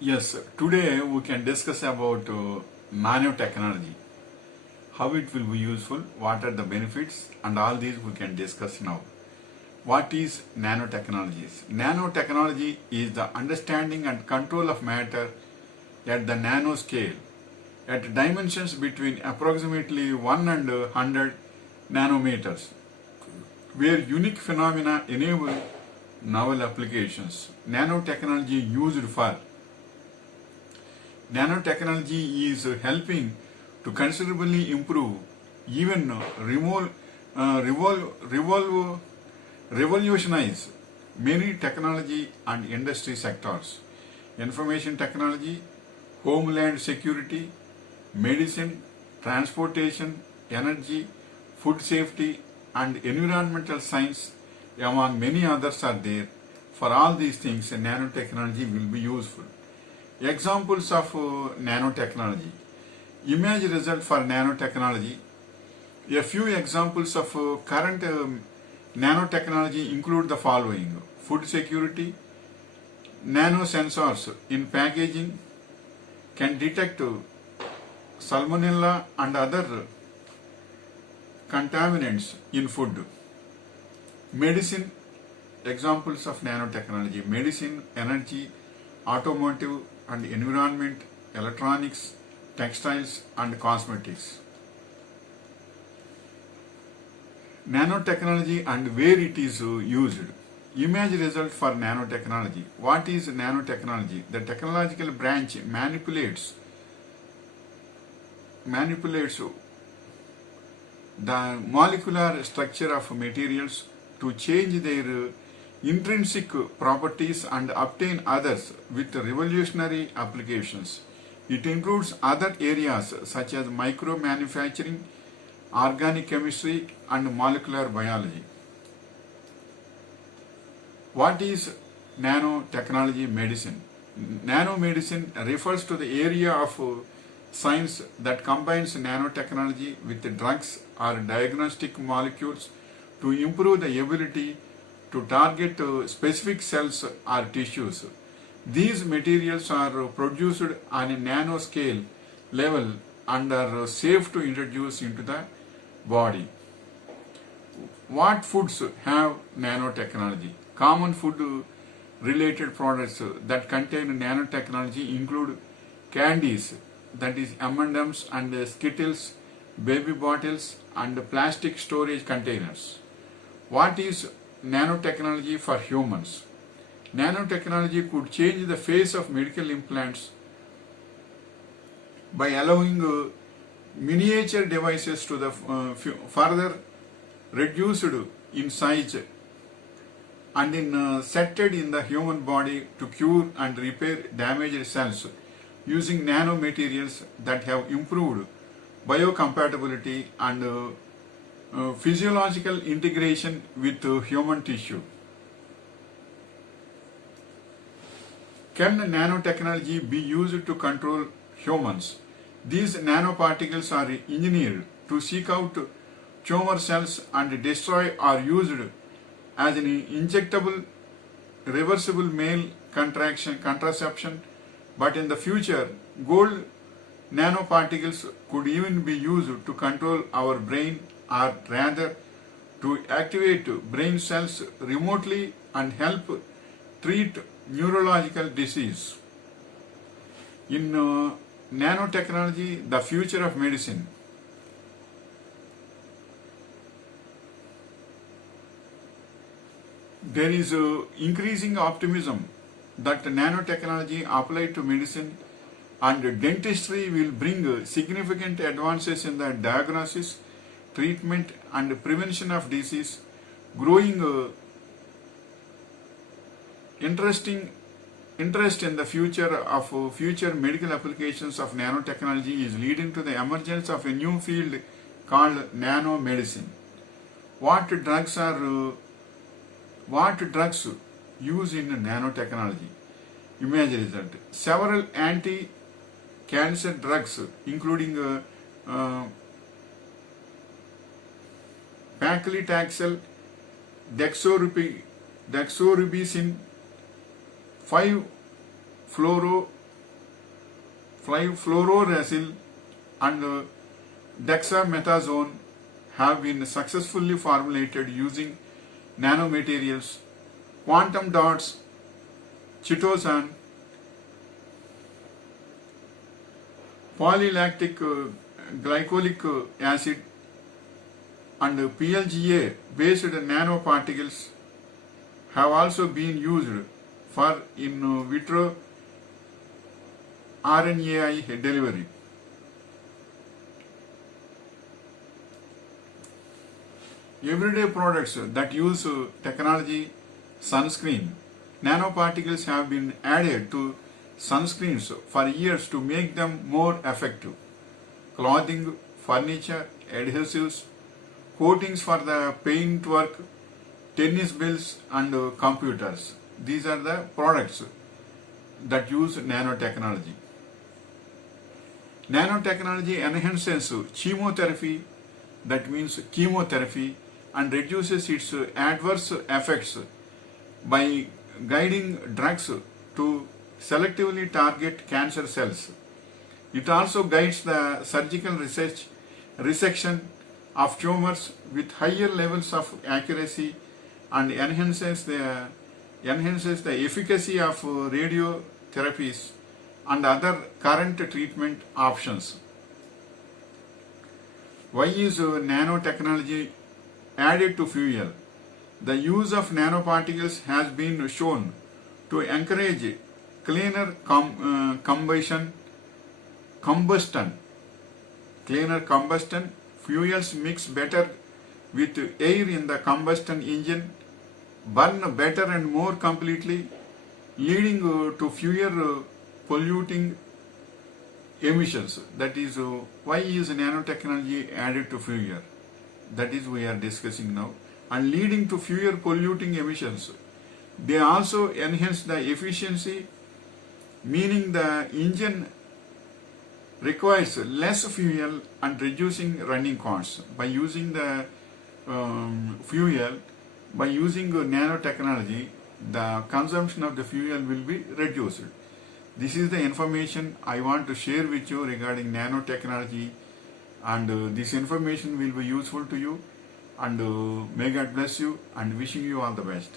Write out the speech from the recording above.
Yes, today we can discuss about nanotechnology, how it will be useful, what are the benefits, and all these we can discuss now. What is nanotechnologies? Nanotechnology is the understanding and control of matter at the nanoscale, at dimensions between approximately 1 and 100 nanometers, where unique phenomena enable novel applications. Nanotechnology is helping to considerably improve, even revolutionize many technology and industry sectors. Information technology, homeland security, medicine, transportation, energy, food safety, and environmental science, among many others, are there. For all these things, nanotechnology will be useful. Examples of nanotechnology. Image result for nanotechnology. A few examples of current nanotechnology include the following: food security, nanosensors in packaging can detect salmonella and other contaminants in food. Medicine, examples of nanotechnology: medicine, energy, automotive and environment, electronics, textiles and cosmetics. Nanotechnology and where it is used. Image result for nanotechnology. What is nanotechnology? The technological branch manipulates the molecular structure of materials to change their intrinsic properties and obtain others with revolutionary applications. It includes other areas such as micro manufacturing, organic chemistry, and molecular biology. What is nanotechnology medicine? Nanomedicine refers to the area of science that combines nanotechnology with drugs or diagnostic molecules to improve the ability to target specific cells or tissues. These materials are produced on a nanoscale level and are safe to introduce into the body. What foods have nanotechnology? Common food related products that contain nanotechnology include candies, that is M&Ms and Skittles, baby bottles and plastic storage containers. What is nanotechnology for humans? Nanotechnology could change the face of medical implants by allowing miniature devices to the further reduced in size and setted in the human body to cure and repair damaged cells using nanomaterials that have improved biocompatibility and physiological integration with human tissue. Can nanotechnology be used to control humans? These nanoparticles are engineered to seek out tumor cells and destroy or used as an injectable reversible male contraception, but in the future, gold nanoparticles could even be used to control our brain, or rather to activate brain cells remotely and help treat neurological disease. In nanotechnology, the future of medicine. There is increasing optimism that nanotechnology applied to medicine and dentistry will bring significant advances in the diagnosis, treatment and prevention of disease. Growing interest in the future medical applications of nanotechnology is leading to the emergence of a new field called nanomedicine. What drugs used in nanotechnology? Image result. Several anti-cancer drugs, including paclitaxel, dexorubicin, 5-fluorouracil, fluorouracil and dexamethasone have been successfully formulated using nanomaterials, quantum dots, chitosan, polylactic glycolic acid, and PLGA based nanoparticles have also been used for in vitro RNAi delivery. Everyday products that use technology, sunscreen. Nanoparticles have been added to sunscreens for years to make them more effective. Clothing, furniture, adhesives, coatings for the paintwork, tennis balls and computers. These are the products that use nanotechnology. Nanotechnology enhances chemotherapy, that means chemotherapy, and reduces its adverse effects by guiding drugs to selectively target cancer cells. It also guides the surgical resection of tumors with higher levels of accuracy and enhances the efficacy of radiotherapies and other current treatment options. Why is nanotechnology added to fuel? The use of nanoparticles has been shown to encourage cleaner combustion. Cleaner combustion, fuels mix better with air in the combustion engine, burn better and more completely, leading to fewer polluting emissions. That is why is nanotechnology added to fuel. That is we are discussing now, and leading to fewer polluting emissions. They also enhance the efficiency, meaning the engine requires less fuel and reducing running costs. By using the fuel, by using nanotechnology, the consumption of the fuel will be reduced. This is the information I want to share with you regarding nanotechnology, and this information will be useful to you, and may God bless you, and wishing you all the best.